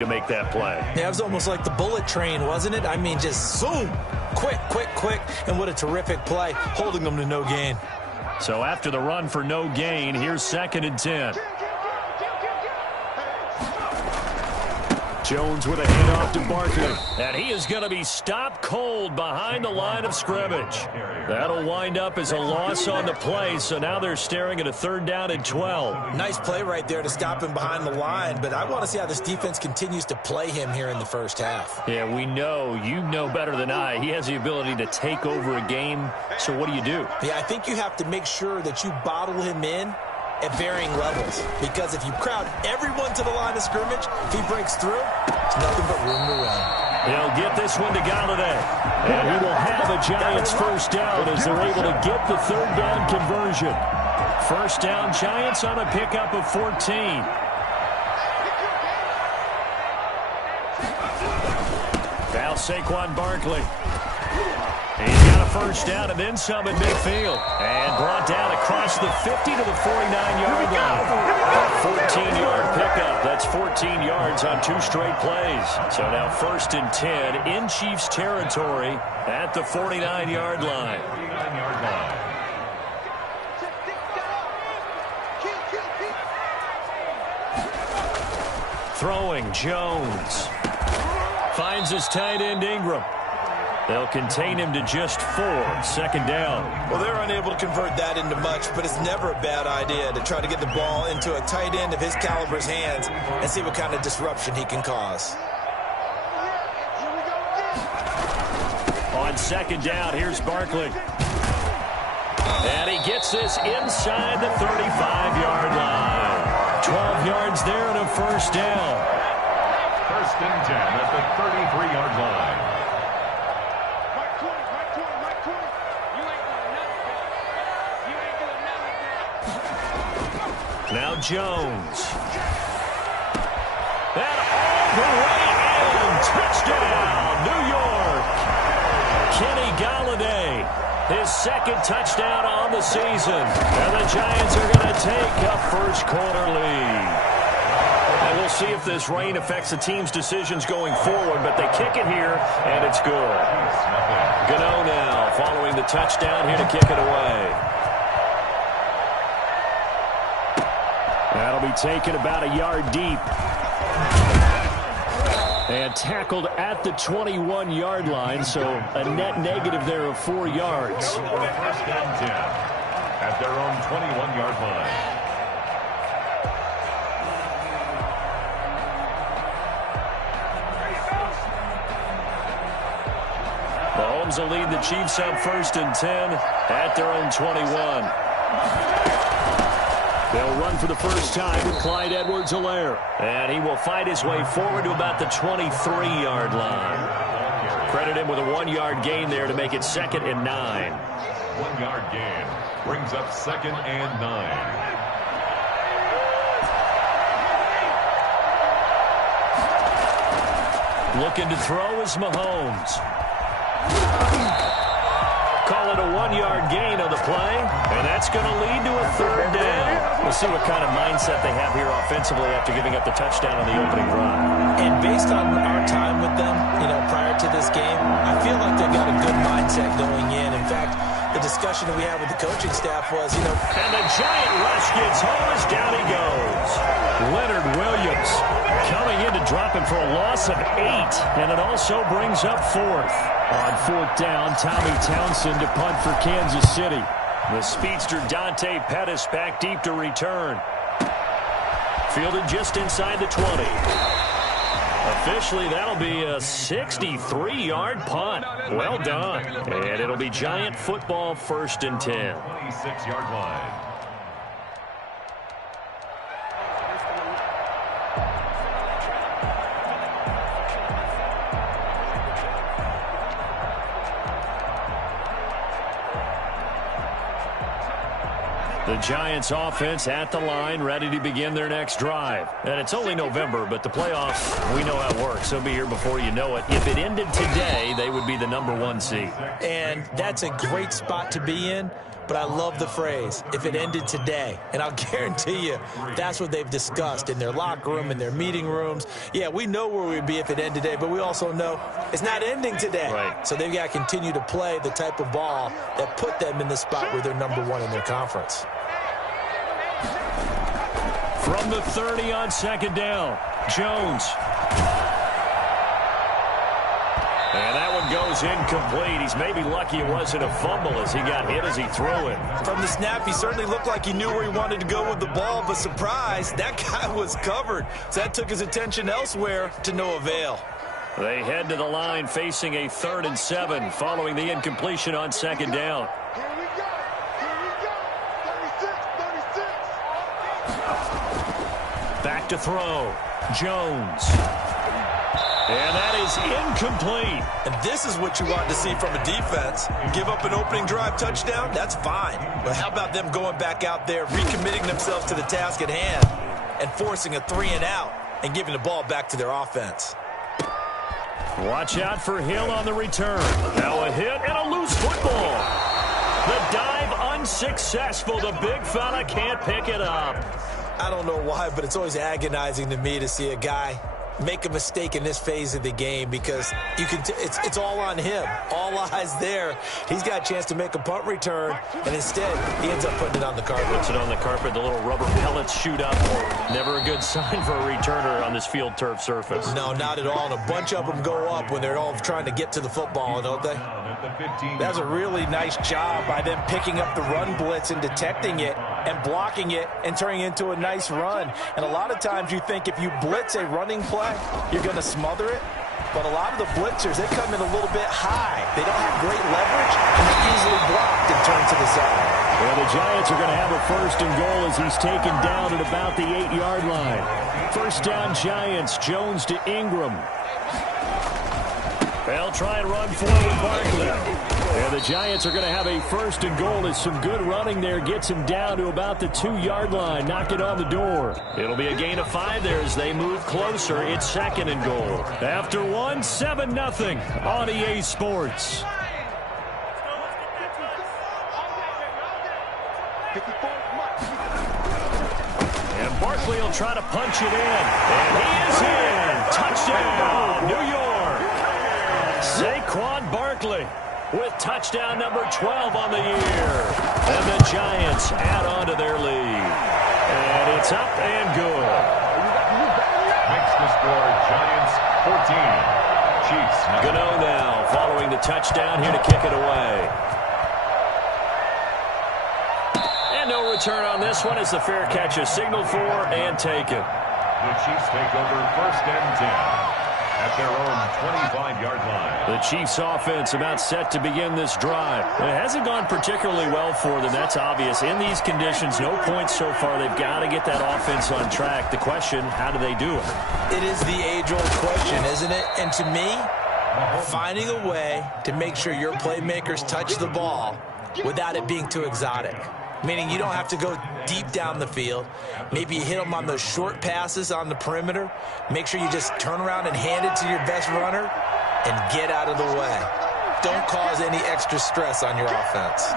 to make that play. Yeah, it was almost like the bullet train, wasn't it? I mean, just zoom, quick, and what a terrific play, holding them to no gain. So after the run for no gain, here's 2nd and 10. Jones with a handoff to Barkley. And he is going to be stopped cold behind the line of scrimmage. That'll wind up as a loss on the play, so now they're staring at a 3rd down and 12. Nice play right there to stop him behind the line, but I want to see how this defense continues to play him here in the first half. Yeah, we know, you know better than I, he has the ability to take over a game, so what do? Yeah, I think you have to make sure that you bottle him in at varying levels, because if you crowd everyone to the line of scrimmage, if he breaks through, there's nothing but room to run. He'll get this one to Galladay, and he will have a Giants first down as they're able to get the 3rd down conversion. First down, Giants on a pickup of 14. Now Saquon Barkley. He's got a first down and then some at midfield. And brought down across the 50 to the 49-yard line. A 14-yard pickup. That's 14 yards on 2 straight plays. So now 1st and 10 in Chiefs territory at the 49-yard line. Throwing, Jones. Finds his tight end, Ingram. They'll contain him to just 4, 2nd down. Well, they're unable to convert that into much, but it's never a bad idea to try to get the ball into a tight end of his caliber's hands and see what kind of disruption he can cause. On 2nd down, here's Barkley. And he gets this inside the 35-yard line. 12 yards there and a first down. 1st and 10 at the 33-yard line. Now Jones. And all the way in. Touchdown, New York. Kenny Galladay, his 2nd touchdown on the season. And the Giants are going to take a first-quarter lead. And we'll see if this rain affects the team's decisions going forward, but they kick it here, and it's good. Gano now following the touchdown here to kick it away. That'll be taken about a yard deep. And tackled at the 21-yard line, so a net negative there of 4 yards. 1st and 10 at their own 21-yard line. Mahomes will lead the Chiefs up 1st and 10 at their own 21. They'll run for the first time with Clyde Edwards-Helaire. And he will fight his way forward to about the 23-yard line. Credit him with a 1-yard gain there to make it 2nd and 9. 1-yard gain brings up 2nd and 9. Looking to throw is Mahomes. Call it a 1-yard gain on the play, and that's going to lead to a 3rd down. We'll see what kind of mindset they have here offensively after giving up the touchdown on the opening drive. And based on our time with them, prior to this game, I feel like they've got a good mindset going in. In fact, the discussion that we had with the coaching staff was, And the Giant rush gets home as down he goes. Leonard Williams coming in to drop him for a loss of 8, and it also brings up 4th. On 4th down, Tommy Townsend to punt for Kansas City. The speedster Dante Pettis back deep to return. Fielded just inside the 20. Officially, that'll be a 63-yard punt. Well done. And it'll be Giant football 1st and 10. 26-yard line. The Giants offense at the line, ready to begin their next drive. And it's only November, but the playoffs, we know how it works. They'll be here before you know it. If it ended today, they would be the #1 seed. And that's a great spot to be in. but I love the phrase, if it ended today. And I'll guarantee you that's what they've discussed in their locker room, in their meeting rooms. Yeah, we know where we'd be if it ended today, but we also know it's not ending today. Right. So they've got to continue to play the type of ball that put them in the spot where they're number one in their conference. From the 30 on second down, Jones. And that one goes incomplete. He's maybe lucky it wasn't a fumble as he got hit as he threw it. From the snap, he certainly looked like he knew where he wanted to go with the ball, but surprise, that guy was covered. So that took his attention elsewhere to no avail. They head to the line facing a 3rd and 7 following the incompletion on second down. Back to throw. Jones. And that is incomplete. And this is what you want to see from a defense. Give up an opening drive touchdown, that's fine. But how about them going back out there, recommitting themselves to the task at hand, and forcing a 3-and-out and giving the ball back to their offense. Watch out for Hill on the return. Now a hit and a loose football. The dive unsuccessful. The big fella can't pick it up. I don't know why, but it's always agonizing to me to see a guy make a mistake in this phase of the game because you can it's all on him. All eyes there. He's got a chance to make a punt return, and instead he ends up putting it on the carpet. Puts it on the carpet. The little rubber pellets shoot up. Never a good sign for a returner on this field turf surface. No, not at all. And a bunch of them go up when they're all trying to get to the football, don't they? That's a really nice job by them picking up the run blitz and detecting it and blocking it and turning it into a nice run. And a lot of times you think if you blitz a running play, you're going to smother it. But a lot of the blitzers, they come in a little bit high. They don't have great leverage, and they're easily blocked and turned to the side. Well, the Giants are going to have a 1st and goal as he's taken down at about the 8-yard line. 1st down Giants, Jones to Ingram. They'll try and run forward Barkley. And the Giants are going to have a 1st and goal as some good running there gets him down to about the 2-yard line. Knock it on the door. It'll be a gain of 5 there as they move closer. It's 2nd and goal. After 1, 7-0 on EA Sports. And Barkley will try to punch it in. And he is in. Touchdown, New York. Saquon Barkley with touchdown number 12 on the year. And the Giants add on to their lead. And it's up and good. Makes the score Giants 14. Chiefs 9. Gano now following the touchdown here to kick it away. And no return on this one as the fair catch is signaled for and taken. The Chiefs take over 1st and 10. At their own 25-yard line. The Chiefs offense about set to begin this drive. It hasn't gone particularly well for them. That's obvious. In these conditions, no points so far. They've got to get that offense on track. The question, how do they do it? It is the age-old question, isn't it? And to me, finding a way to make sure your playmakers touch the ball without it being too exotic. Meaning you don't have to go deep down the field. Maybe you hit them on those short passes on the perimeter. Make sure you just turn around and hand it to your best runner and get out of the way. Don't cause any extra stress on your offense.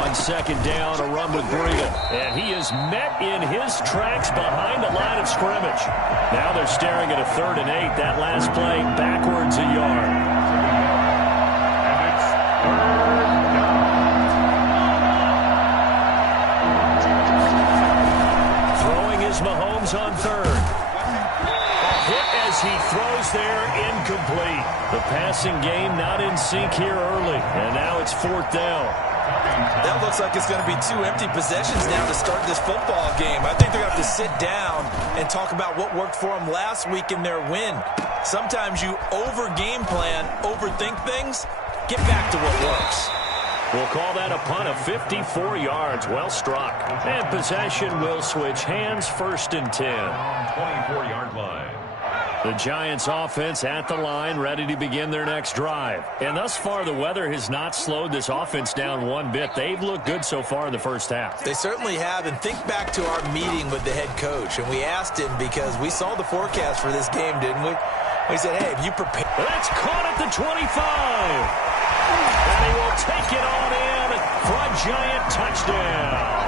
On second down, a run with Breida. And he is met in his tracks behind the line of scrimmage. Now they're staring at a 3rd and 8. That last play backwards a yard. And it's 3rd down. Mahomes on 3rd. A hit as he throws there, incomplete. The passing game not in sync here early. And now it's 4th down. That looks like it's going to be 2 empty possessions now to start this football game. I think they're going to have to sit down and talk about what worked for them last week in their win. Sometimes you over-game plan, overthink things. Get back to what works. We'll call that a punt of 54 yards. Well struck. And possession will switch hands. 1st and 10. 24-yard line. The Giants offense at the line, ready to begin their next drive. And thus far, the weather has not slowed this offense down one bit. They've looked good so far in the first half. They certainly have. And think back to our meeting with the head coach. And we asked him because we saw the forecast for this game, didn't we? We said, hey, have you prepared? That's caught at the 25. And he will take it on in for a Giant touchdown.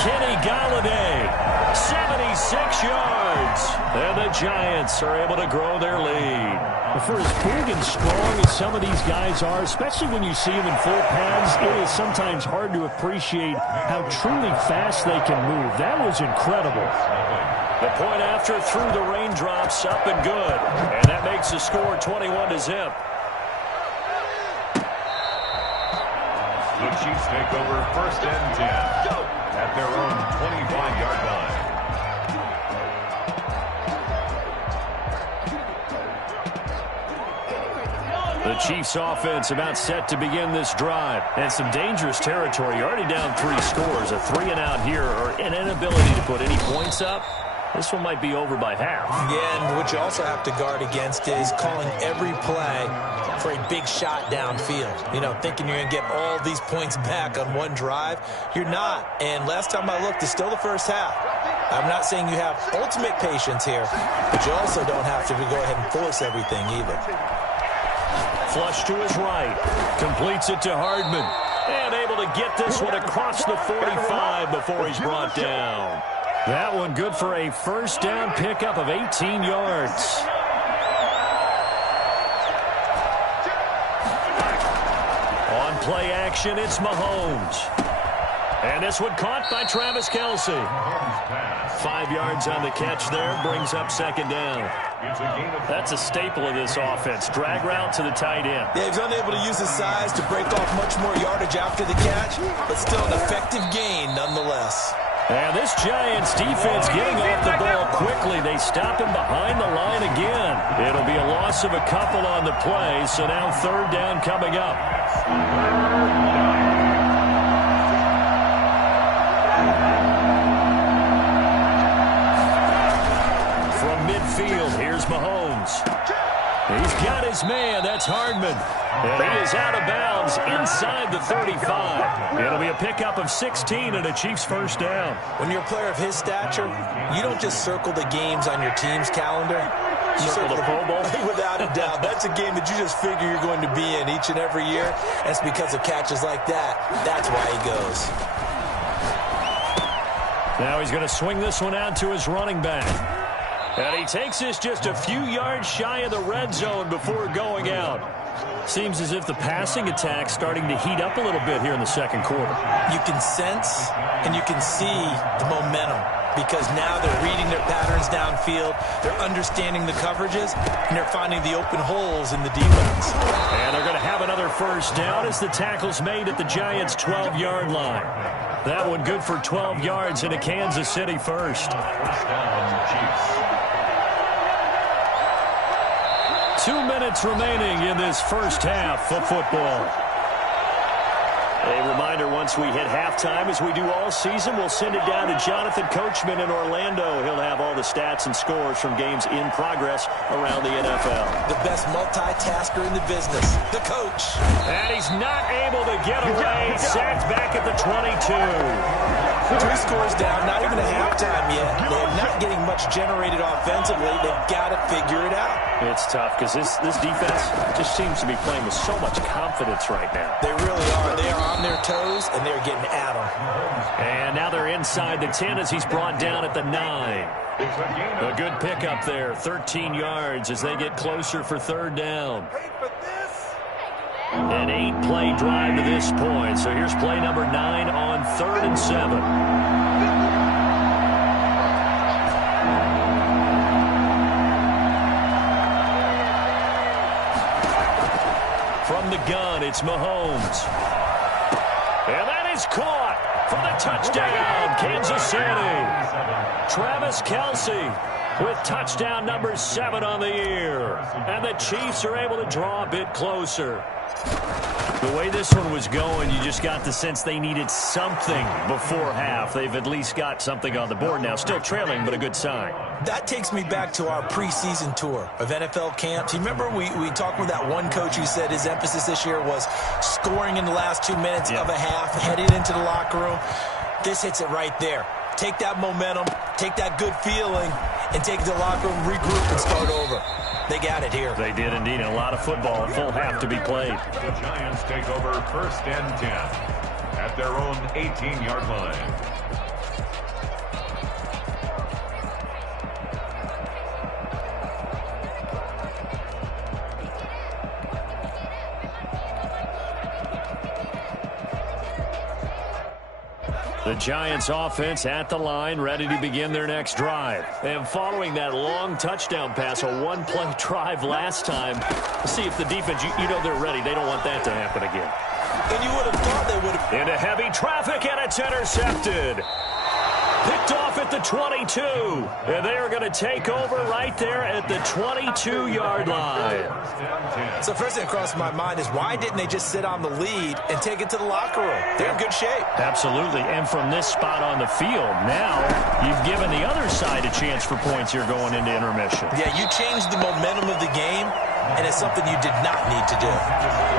Kenny Golladay, 76 yards. And the Giants are able to grow their lead. For as big and strong as some of these guys are, especially when you see them in full pads, it is sometimes hard to appreciate how truly fast they can move. That was incredible. The point after through the raindrops, up and good. And that makes the score 21-0. The Chiefs take over 1st and 10 at their own 25-yard line. The Chiefs offense about set to begin this drive. And some dangerous territory. You're already down 3 scores. A 3-and-out here or an inability to put any points up. This one might be over by half. Yeah, and what you also have to guard against is calling every play for a big shot downfield. You know, thinking you're going to get all these points back on one drive. You're not. And last time I looked, it's still the first half. I'm not saying you have ultimate patience here, but you also don't have to go ahead and force everything either. Flush to his right. Completes it to Hardman. And able to get this one across the 45 before he's brought down. That one good for a first down pickup of 18 yards. On play action, it's Mahomes. And this one caught by Travis Kelce. 5 yards on the catch there, brings up 2nd down. That's a staple of this offense. Drag route to the tight end. Yeah, he's unable to use his size to break off much more yardage after the catch, but still an effective gain nonetheless. And this Giants defense getting off the ball quickly. They stop him behind the line again. It'll be a loss of a couple on the play, so now 3rd down coming up. From midfield, here's Mahomes. He's got his man. That's Hardman. And he is out of bounds inside the 35. It'll be a pickup of 16 and a Chiefs first down. When you're a player of his stature, you don't just circle the games on your team's calendar. You circle the Pro Bowl? Without a doubt. That's a game that you just figure you're going to be in each and every year. And it's because of catches like that. That's why he goes. Now he's going to swing this one out to his running back. And he takes this just a few yards shy of the red zone before going out. Seems as if the passing attack's starting to heat up a little bit here in the second quarter. You can sense and you can see the momentum because now they're reading their patterns downfield, they're understanding the coverages, and they're finding the open holes in the defense. And they're going to have another first down as the tackle's made at the Giants' 12-yard line. That one good for 12 yards into Kansas City first. First down, Chiefs. 2 minutes remaining in this first half of football. A reminder, once we hit halftime, as we do all season, we'll send it down to Jonathan Coachman in Orlando. He'll have all the stats and scores from games in progress around the NFL. The best multitasker in the business, the coach. And he's not able to get away. Sacked back at the 22. 3 scores down, not even a halftime yet. They're not getting much generated offensively. They've got to figure it out. It's tough because this defense just seems to be playing with so much confidence right now. They really are. They are on their toes, and they're getting at them. And now they're inside the 10 as he's brought down at the 9. A good pickup there, 13 yards as they get closer for 3rd down. An 8-play drive to this point. So here's play number 9 on 3rd and 7. From the gun, it's Mahomes. And that is caught for the touchdown, Kansas City. Travis Kelce with touchdown number 7 on the year. And the Chiefs are able to draw a bit closer. The way this one was going, you just got the sense they needed something before half. They've at least got something on the board now. Still trailing, but a good sign. That takes me back to our preseason tour of NFL camps. You remember we talked with that one coach who said his emphasis this year was scoring in the last 2 minutes of a half, headed into the locker room. This hits it right there. Take that momentum, take that good feeling, and take it to the locker room, regroup, and start over. They got it here. They did indeed. A lot of football, a full half to be played. The Giants take over 1st and 10 at their own 18-yard line. The Giants offense at the line, ready to begin their next drive. And following that long touchdown pass, a one-play drive last time, see if the defense, you know they're ready. They don't want that to happen again. And you would have thought they would have. Into heavy traffic, and it's intercepted. Picked off at the 22. And they are going to take over right there at the 22-yard line. So first thing that crossed my mind is why didn't they just sit on the lead and take it to the locker room? They're in good shape. Absolutely. And from this spot on the field, now you've given the other side a chance for points here going into intermission. Yeah, you changed the momentum of the game, and it's something you did not need to do.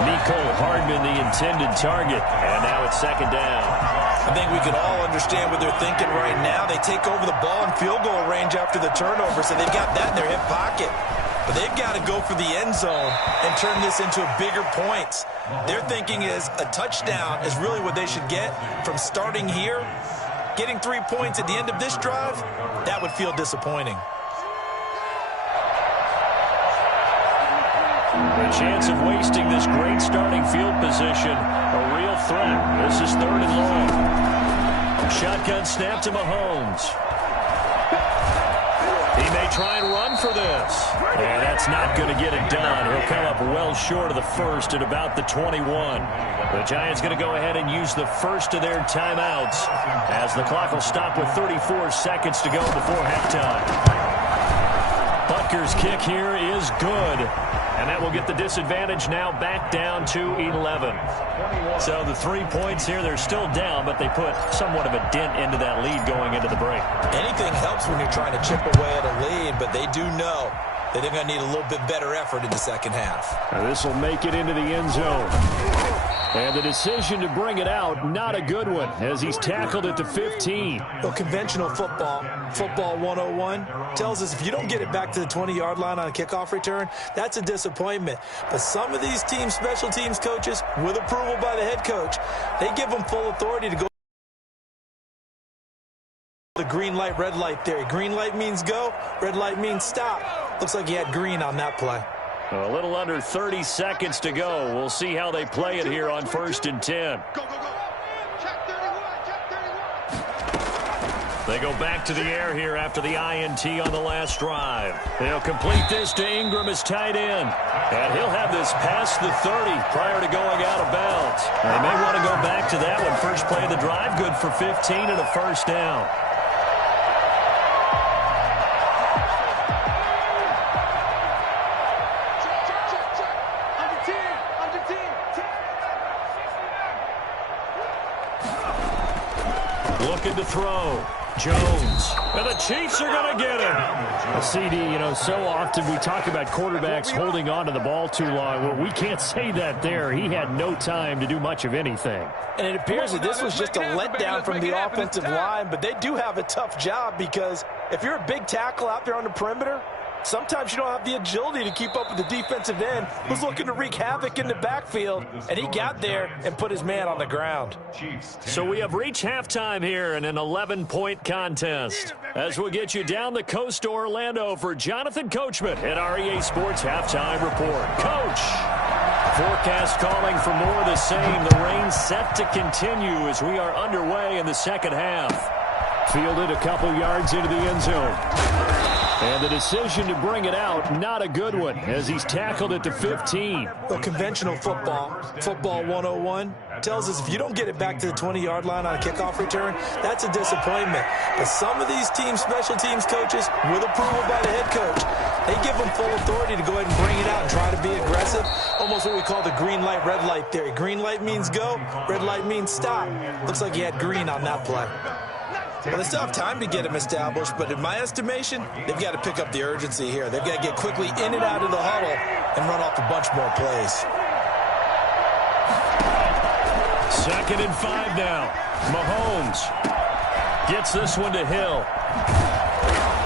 Mecole Hardman, the intended target. And now it's 2nd down. I think we can all understand what they're thinking right now. They take over the ball in field goal range after the turnover, so they've got that in their hip pocket. But they've got to go for the end zone and turn this into bigger points. Their thinking is a touchdown is really what they should get from starting here. Getting 3 points at the end of this drive, that would feel disappointing. The chance of wasting this great starting field position, a real threat. This is 3rd and long. Shotgun snap to Mahomes. He may try and run for this. And that's not going to get it done. He'll come up well short of the first at about the 21. The Giants going to go ahead and use the first of their timeouts as the clock will stop with 34 seconds to go before halftime. Butker's kick here is good. And that will get the disadvantage now back down to 11. So the 3 points here, they're still down, but they put somewhat of a dent into that lead going into the break. Anything helps when you're trying to chip away at a lead, but they do know that they're going to need a little bit better effort in the second half. Now this will make it into the end zone. And the decision to bring it out, not a good one, as he's tackled at the 15. Well, conventional football 101, tells us if you don't get it back to the 20-yard line on a kickoff return, that's a disappointment. But some of these team special teams coaches, with approval by the head coach, they give them full authority to go. The green light, red light theory. Green light means go, red light means stop. Looks like he had green on that play. A little under 30 seconds to go. We'll see how they play it here on 1st and 10. Check 31, check 31. They go back to the air here after the INT on the last drive. They'll complete this to Ingram as tight end. And he'll have this past the 30 prior to going out of bounds. They may want to go back to that one. First play of the drive, good for 15 and a 1st down. Looking to throw. Jones. And the Chiefs are going to get him. CD, so often we talk about quarterbacks holding on to the ball too long. Well, we can't say that there. He had no time to do much of anything. And it appears that this was just a letdown from the offensive line, but they do have a tough job because if you're a big tackle out there on the perimeter, sometimes you don't have the agility to keep up with the defensive end who's looking to wreak havoc in the backfield, and he got there and put his man on the ground. So we have reached halftime here in an 11-point contest. As we'll get you down the coast to Orlando for Jonathan Coachman at our EA Sports Halftime Report. Coach, forecast calling for more of the same. The rain set to continue as we are underway in the second half. Fielded a couple yards into the end zone. And the decision to bring it out, not a good one, as he's tackled at the 15. Well, conventional football 101, tells us if you don't get it back to the 20-yard line on a kickoff return, that's a disappointment. But some of these team special teams coaches, with approval by the head coach, they give them full authority to go ahead and bring it out and try to be aggressive. Almost what we call the green light, red light theory. Green light means go, red light means stop. Looks like he had green on that play. Well, they still have time to get him established, but in my estimation, they've got to pick up the urgency here. They've got to get quickly in and out of the huddle and run off a bunch more plays. 2nd and 5 now. Mahomes gets this one to Hill.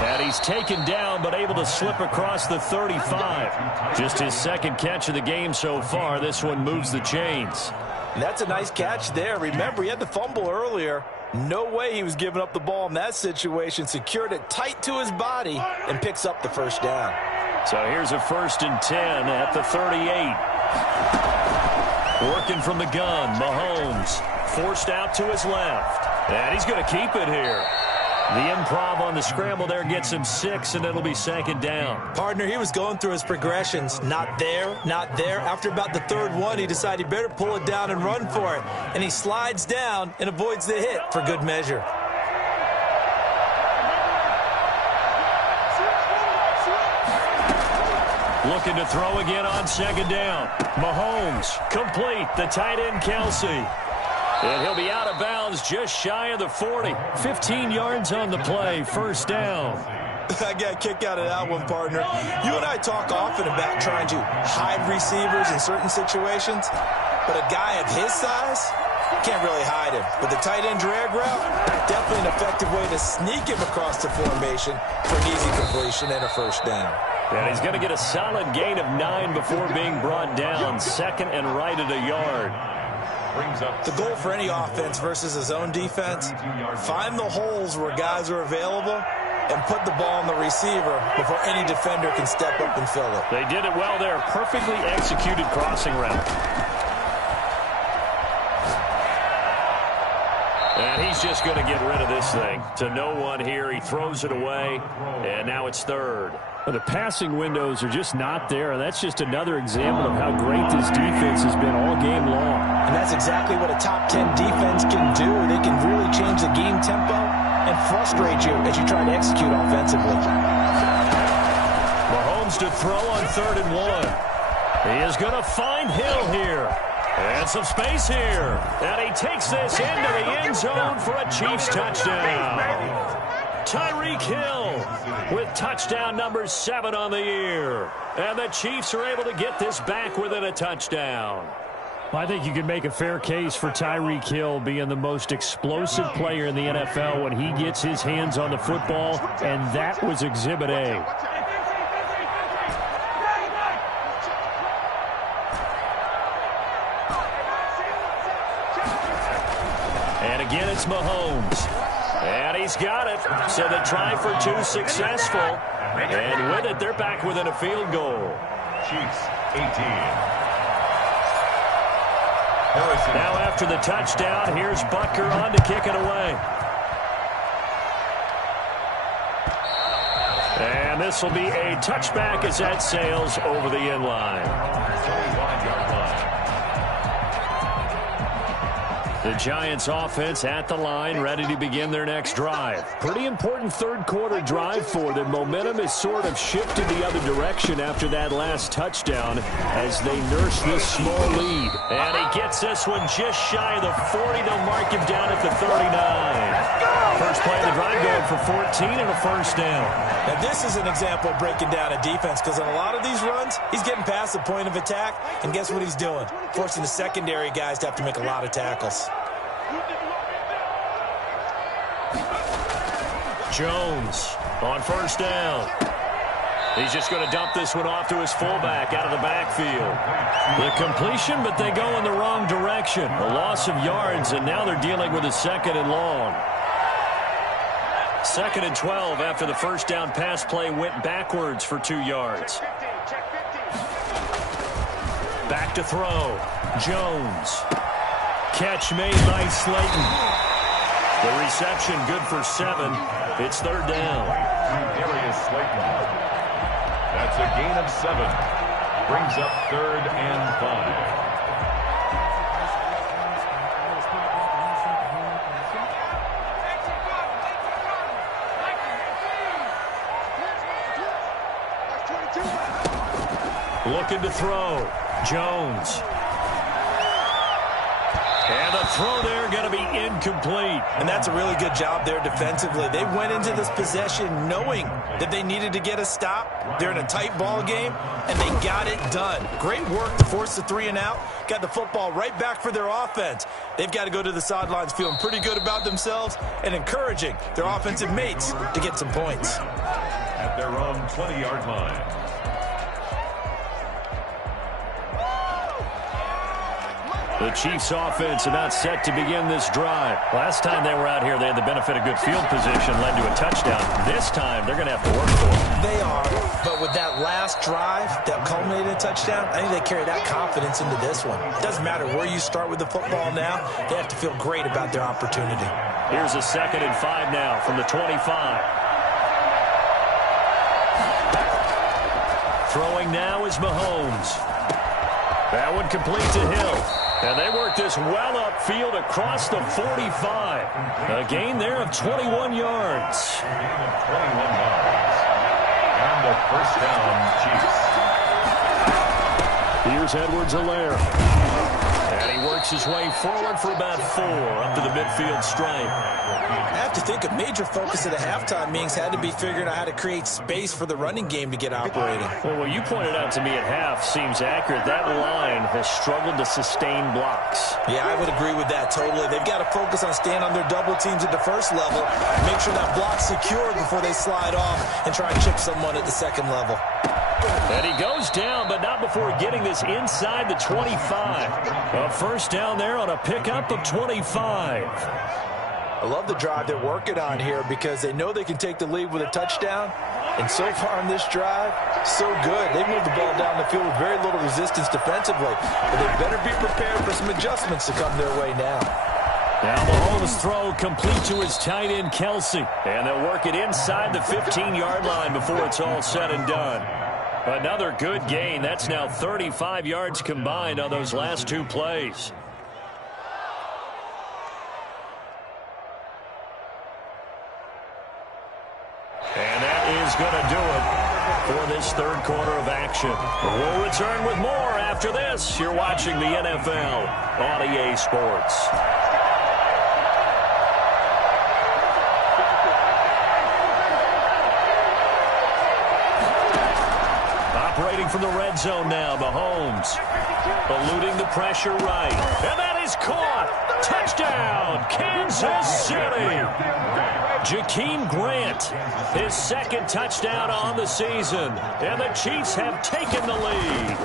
And he's taken down, but able to slip across the 35. Just his second catch of the game so far. This one moves the chains. And that's a nice catch there. Remember, he had the fumble earlier. No way he was giving up the ball in that situation. Secured it tight to his body and picks up the first down. So here's a 1st and 10 at the 38. Working from the gun, Mahomes forced out to his left. And he's going to keep it here. The improv on the scramble there gets him 6, and it'll be 2nd down. Partner, he was going through his progressions. Not there, not there. After about the 3rd one, he decided he better pull it down and run for it. And he slides down and avoids the hit for good measure. Looking to throw again on 2nd down. Mahomes, complete. The tight end, Kelsey. And he'll be out of bounds just shy of the 40. 15 yards on the play, 1st down. I got a kick out of that one, partner. You and I talk often about trying to hide receivers in certain situations, but a guy of his size can't really hide him. But the tight end drag route, definitely an effective way to sneak him across the formation for an easy completion and a 1st down. And he's going to get a solid gain of 9 before being brought down. 2nd and right at a yard. The goal for any offense versus a zone defense, find the holes where guys are available and put the ball on the receiver before any defender can step up and fill it. They did it well there. Perfectly executed crossing route. And he's just going to get rid of this thing. To no one here. He throws it away, and now it's 3rd. Well, the passing windows are just not there, and that's just another example of how great this defense has been all game long. And that's exactly what a top 10 defense can do. They can really change the game tempo and frustrate you as you try to execute offensively. Mahomes to throw on 3rd and 1. He is going to find Hill here. And some space here. And he takes this into the end zone for a Chiefs touchdown. Tyreek Hill with touchdown number 7 on the year. And the Chiefs are able to get this back within a touchdown. I think you can make a fair case for Tyreek Hill being the most explosive player in the NFL when he gets his hands on the football, and that was Exhibit A. And again, it's Mahomes. And he's got it. So the try for 2 successful. And with it, they're back within a field goal. Chiefs 18. Now after the touchdown, here's Butker on to kick it away. And this will be a touchback as that sails over the end line. 25-yard line. The Giants offense at the line, ready to begin their next drive. Pretty important 3rd quarter drive for them. Momentum is sort of shifted the other direction after that last touchdown as they nurse this small lead. And he gets this one just shy of the 40. They'll mark him down at the 39. First play of the drive going for 14 and a 1st down. Now this is an example of breaking down a defense because on a lot of these runs, he's getting past the point of attack, and guess what he's doing? Forcing the secondary guys to have to make a lot of tackles. Jones on 1st down. He's just going to dump this one off to his fullback out of the backfield. The completion, but they go in the wrong direction. A loss of yards, and now they're dealing with a 2nd and long. 2nd and 12 after the 1st down pass play went backwards for 2 yards. Back to throw. Jones. Catch made by Slayton. The reception good for 7. It's 3rd down. Darius Slayton. That's a gain of 7. Brings up 3rd and 5. Looking to throw. Jones. And the throw there going to be incomplete. And that's a really good job there defensively. They went into this possession knowing that they needed to get a stop. They're in a tight ball game, and they got it done. Great work to force the 3 and out. Got the football right back for their offense. They've got to go to the sidelines feeling pretty good about themselves and encouraging their offensive mates to get some points. at their own 20-yard line. The Chiefs offense about set to begin this drive. Last time they were out here, they had the benefit of good field position, led to a touchdown. This time, they're going to have to work for it. They are, but with that last drive that culminated in a touchdown, I think they carry that confidence into this one. It doesn't matter where you start with the football now. They have to feel great about their opportunity. Here's a 2nd and 5 now from the 25. Throwing now is Mahomes. That one complete to Hill. And they work this well upfield across the 45. A gain there of 21 yards. Gain of 21 yards. And the first down, Chiefs. Here's Edwards-Helaire. And he works his way forward for about 4 up to the midfield stripe. I have to think a major focus at the halftime meetings had to be figuring out how to create space for the running game to get operating. Well, what you pointed out to me at half seems accurate. That line has struggled to sustain blocks. Yeah, I would agree with that totally. They've got to focus on staying on their double teams at the first level, make sure that block's secured before they slide off and try and chip someone at the second level. And he goes down, but not before getting this inside the 25. A first down there on a pickup of 25. I love the drive they're working on here because they know they can take the lead with a touchdown. And so far in this drive, so good. They moved the ball down the field with very little resistance defensively. But they better be prepared for some adjustments to come their way now. Now Mahomes' throw complete to his tight end, Kelsey. And they'll work it inside the 15-yard line before it's all said and done. Another good gain. That's now 35 yards combined on those last 2 plays. And that is going to do it for this third quarter of action. We'll return with more after this. You're watching the NFL on EA Sports. Operating from the red zone now, Mahomes eluding the pressure right. And that is caught. Touchdown, Kansas City. Jakeem Grant, his 2nd touchdown on the season. And the Chiefs have taken the lead.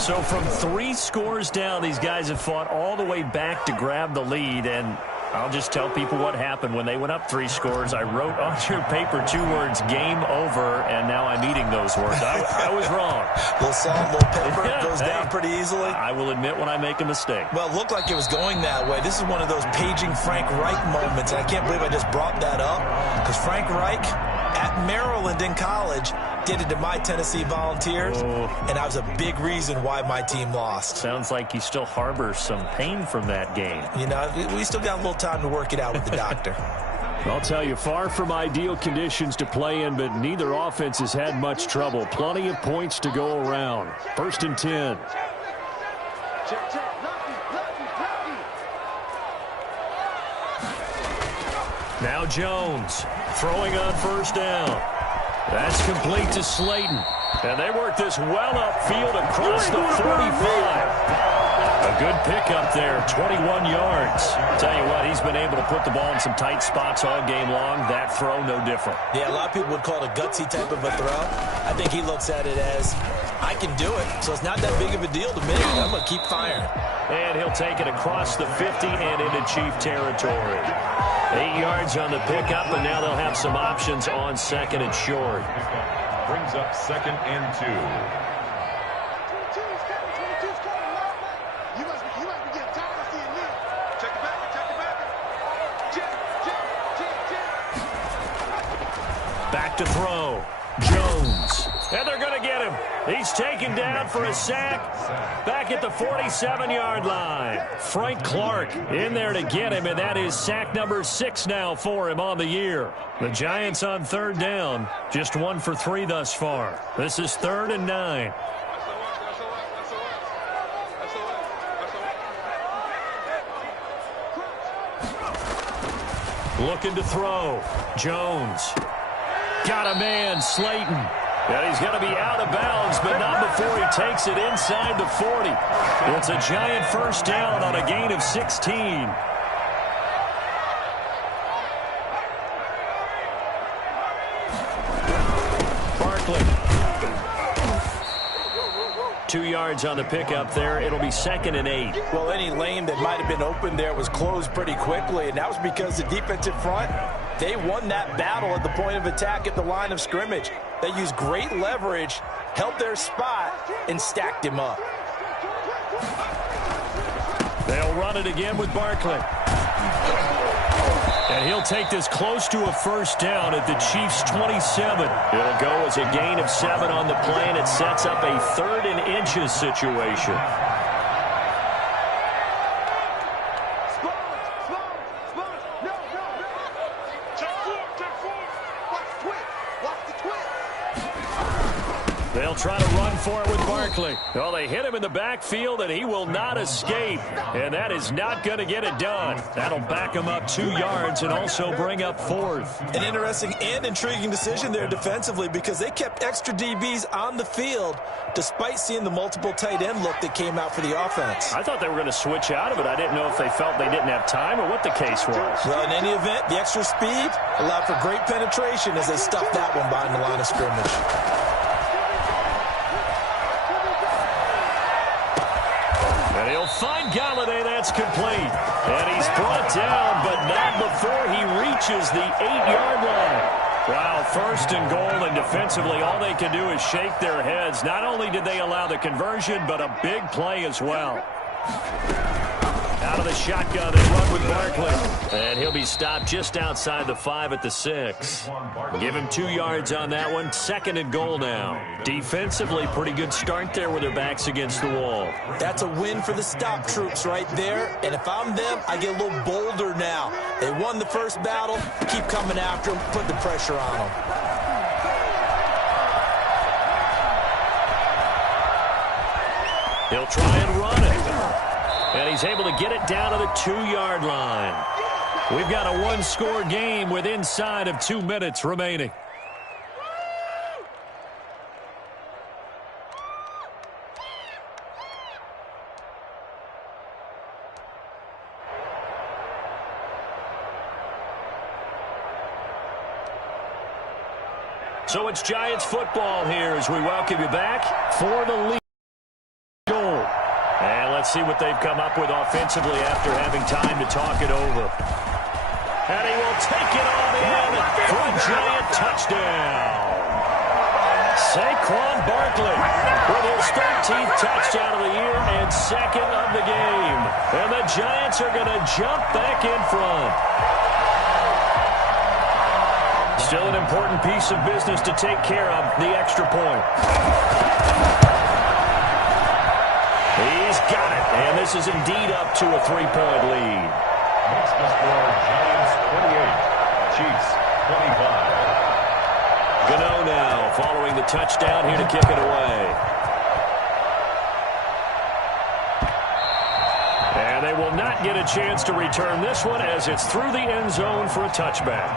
So from 3 scores down, these guys have fought all the way back to grab the lead. And I'll just tell people what happened when they went up 3 scores. I wrote on your paper 2 words, game over, and now I'm eating those words. I was wrong. Little salt, little pepper, goes down pretty easily. I will admit when I make a mistake. Well, it looked like it was going that way. This is one of those paging Frank Reich moments, and I can't believe I just brought that up, because Frank Reich at Maryland in college did it to my Tennessee Volunteers, and that was a big reason why my team lost. Sounds like you still harbor some pain from that game. You know, we still got a little time to work it out with the doctor. I'll tell you, far from ideal conditions to play in, but neither offense has had much trouble. Plenty of points to go around. 1st and 10. Now Jones throwing on 1st down. That's complete to Slayton. And they work this well upfield across the 45. A good pickup there, 21 yards. Tell you what, he's been able to put the ball in some tight spots all game long. That throw, no different. Yeah, a lot of people would call it a gutsy type of a throw. I think he looks at it as, I can do it, so it's not that big of a deal to me. I'm going to keep firing. And he'll take it across the 50 and into Chief territory. 8 yards on the pickup, and now they'll have some options on 2nd and short. Brings up 2nd and 2. Back to throw. Jones. And they're going to get him. He's taken down for a sack back at the 47-yard line. Frank Clark in there to get him, and that is sack number 6 now for him on the year. The Giants on 3rd down, just 1 for 3 thus far. This is 3rd and 9. Looking to throw. Jones. Got a man, Slayton. And he's going to be out of bounds, but not before he takes it inside the 40. It's a Giant first down on a gain of 16. 2 yards on the pickup there. It'll be 2nd and 8. Well, any lane that might have been open there was closed pretty quickly, and that was because the defensive front, they won that battle at the point of attack at the line of scrimmage. They used great leverage, held their spot, and stacked him up. They'll run it again with Barkley. And he'll take this close to a first down at the Chiefs' 27. It'll go as a gain of 7 on the play, and it sets up a 3rd and inches situation. They'll try to run for it with Barkley. Well, they hit him in the backfield, and he will not escape. And that is not going to get it done. That'll back him up 2 yards and also bring up 4th. An interesting and intriguing decision there defensively because they kept extra DBs on the field despite seeing the multiple tight end look that came out for the offense. I thought they were going to switch out of it. I didn't know if they felt they didn't have time or what the case was. Well, in any event, the extra speed allowed for great penetration as they stuffed that one behind the line of scrimmage. And he'll find Galladay. That's complete. And he's brought down, but not before he reaches the 8-yard line. Wow, 1st and goal, and defensively all they can do is shake their heads. Not only did they allow the conversion, but a big play as well. Out of the shotgun, they run with Barkley. And he'll be stopped just outside the 5 at the 6. Give him 2 yards on that one. 2nd and goal now. Defensively, pretty good start there with their backs against the wall. That's a win for the stop troops right there. And if I'm them, I get a little bolder now. They won the first battle. Keep coming after them. Put the pressure on them. He'll try and run it. And he's able to get it down to the 2-yard line. We've got a 1-score game with inside of 2 minutes remaining. So it's Giants football here as we welcome you back for the lead goal. And let's see what they've come up with offensively after having time to talk it over. And he will take it on in for a Giant touchdown. Saquon Barkley with his 13th touchdown of the year and 2nd of the game. And the Giants are going to jump back in front. Still an important piece of business to take care of, the extra point. He's got it, and this is indeed up to a 3-point lead. Makes the score Giants 28, Chiefs 25. Gano now following the touchdown here to kick it away. And they will not get a chance to return this one as it's through the end zone for a touchback.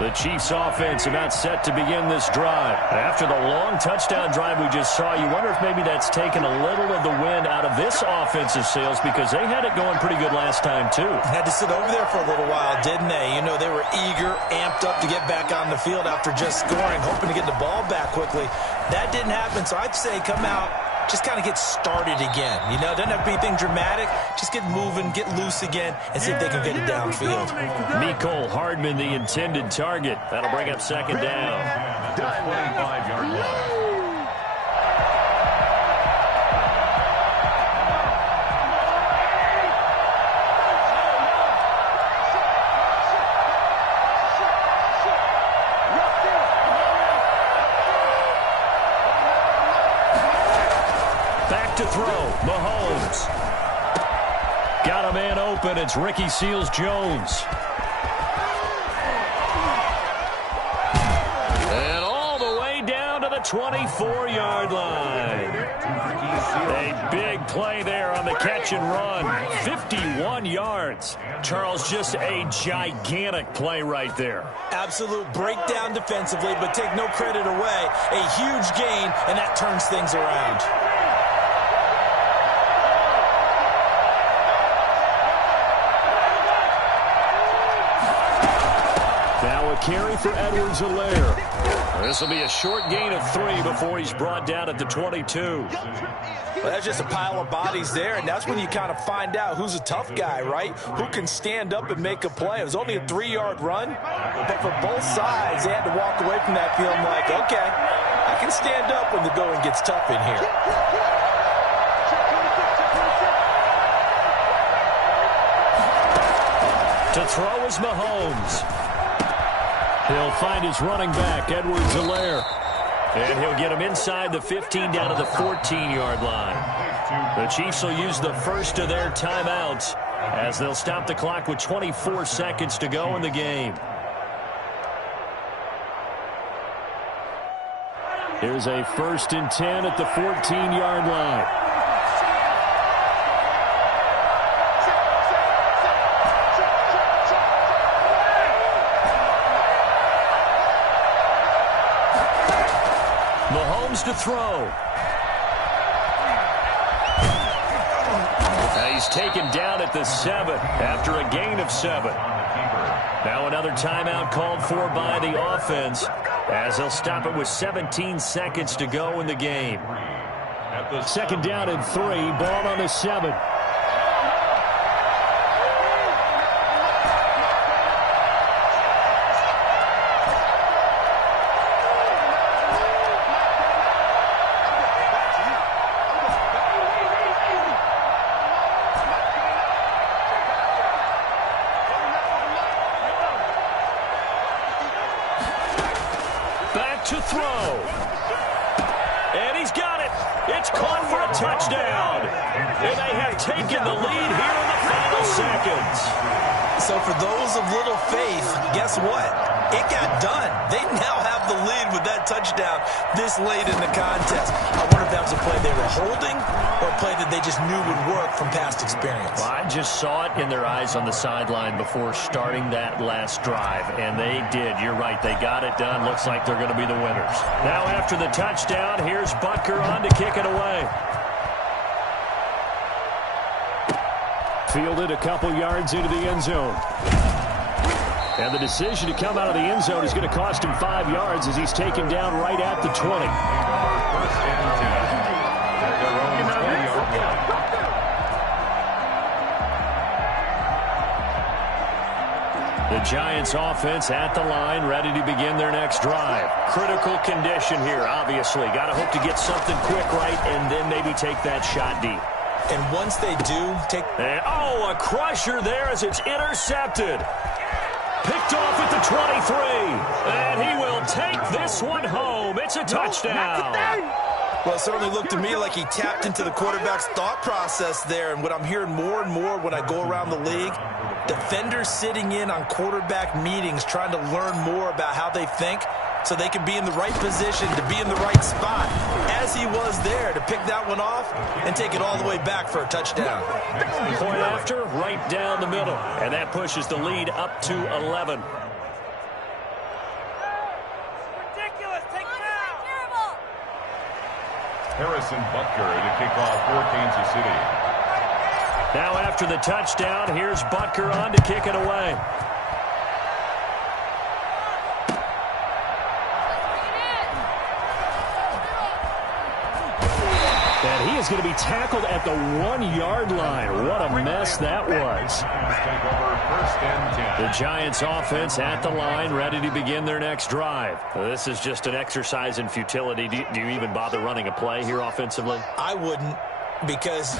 The Chiefs offense about set to begin this drive. After the long touchdown drive we just saw, you wonder if maybe that's taken a little of the wind out of this offensive sails because they had it going pretty good last time too. Had to sit over there for a little while, didn't they? You know, they were eager, amped up to get back on the field after just scoring, hoping to get the ball back quickly. That didn't happen, so I'd say come out, just kind of get started again. You know, it doesn't have to be anything dramatic. Just get moving, get loose again, and see if they can get it downfield. Mecole Hardman, the intended target. That'll bring up 2nd down. 25-yard line. To throw, Mahomes. Got a man open, it's Ricky Seals-Jones. And all the way down to the 24-yard line. A big play there on the catch and run. 51 yards. Charles, just a gigantic play right there. Absolute breakdown defensively, but take no credit away. A huge gain, and that turns things around. Now a carry for Edwards-Helaire. This will be a short gain of 3 before he's brought down at the 22. Well, that's just a pile of bodies there, and that's when you kind of find out who's a tough guy, right? Who can stand up and make a play. It was only a 3-yard run, but for both sides, they had to walk away from that feeling like, okay, I can stand up when the going gets tough in here. To throw is Mahomes. He'll find his running back, Edwards-Helaire. And he'll get him inside the 15 down to the 14-yard line. The Chiefs will use the first of their timeouts as they'll stop the clock with 24 seconds to go in the game. Here's a 1st and 10 at the 14-yard line. Mahomes to throw. Now he's taken down at the 7 after a gain of 7. Now another timeout called for by the offense as they'll stop it with 17 seconds to go in the game. 2nd down and 3, ball on the 7. To throw. And he's got it. It's caught for a touchdown. And they have taken the lead here in the final seconds. So for those of little faith, guess what? It got done. They now have the lead with that touchdown this late in the contest. I wonder if that was a play they were holding or a play that they just knew would work from past experience. Well, I just saw it in their eyes on the sideline before starting that last drive, and they did. You're right. They got it done. Looks like they're going to be the winners. Now after the touchdown, here's Butker on to kick it away. Fielded a couple yards into the end zone. And the decision to come out of the end zone is going to cost him 5 yards as he's taken down right at the 20. 1st and 10 at their own 20-yard line. The Giants offense at the line, ready to begin their next drive. Critical condition here, obviously. Got to hope to get something quick right and then maybe take that shot deep. And once they do, And, a crusher there as it's intercepted. Picked off at the 23. And he will take this one home. It's a touchdown. Well, it certainly looked to me like he tapped into the quarterback's thought process there. And what I'm hearing more and more when I go around the league, defenders sitting in on quarterback meetings trying to learn more about how they think so they can be in the right position to be in the right spot, as he was there to pick that one off and take it all the way back for a touchdown. Point after, right down the middle. And that pushes the lead up to 11. Harrison Butker to kick off for Kansas City. Now after the touchdown, here's Butker on to kick it away. And he is going to be tackled at the 1-yard line. What a mess that was. Take over 1st and 10. The Giants offense at the line, ready to begin their next drive. This is just an exercise in futility. Do you even bother running a play here offensively? I wouldn't, because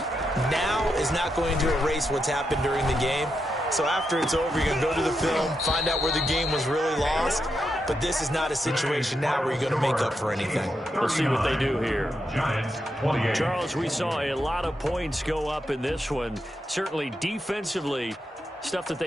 now is not going to erase what's happened during the game. So after it's over, you're going to go to the film, find out where the game was really lost. But this is not a situation now where you're going to make up for anything. We'll see what they do here. Giants 28. Charles, we saw a lot of points go up in this one. Certainly defensively, stuff that they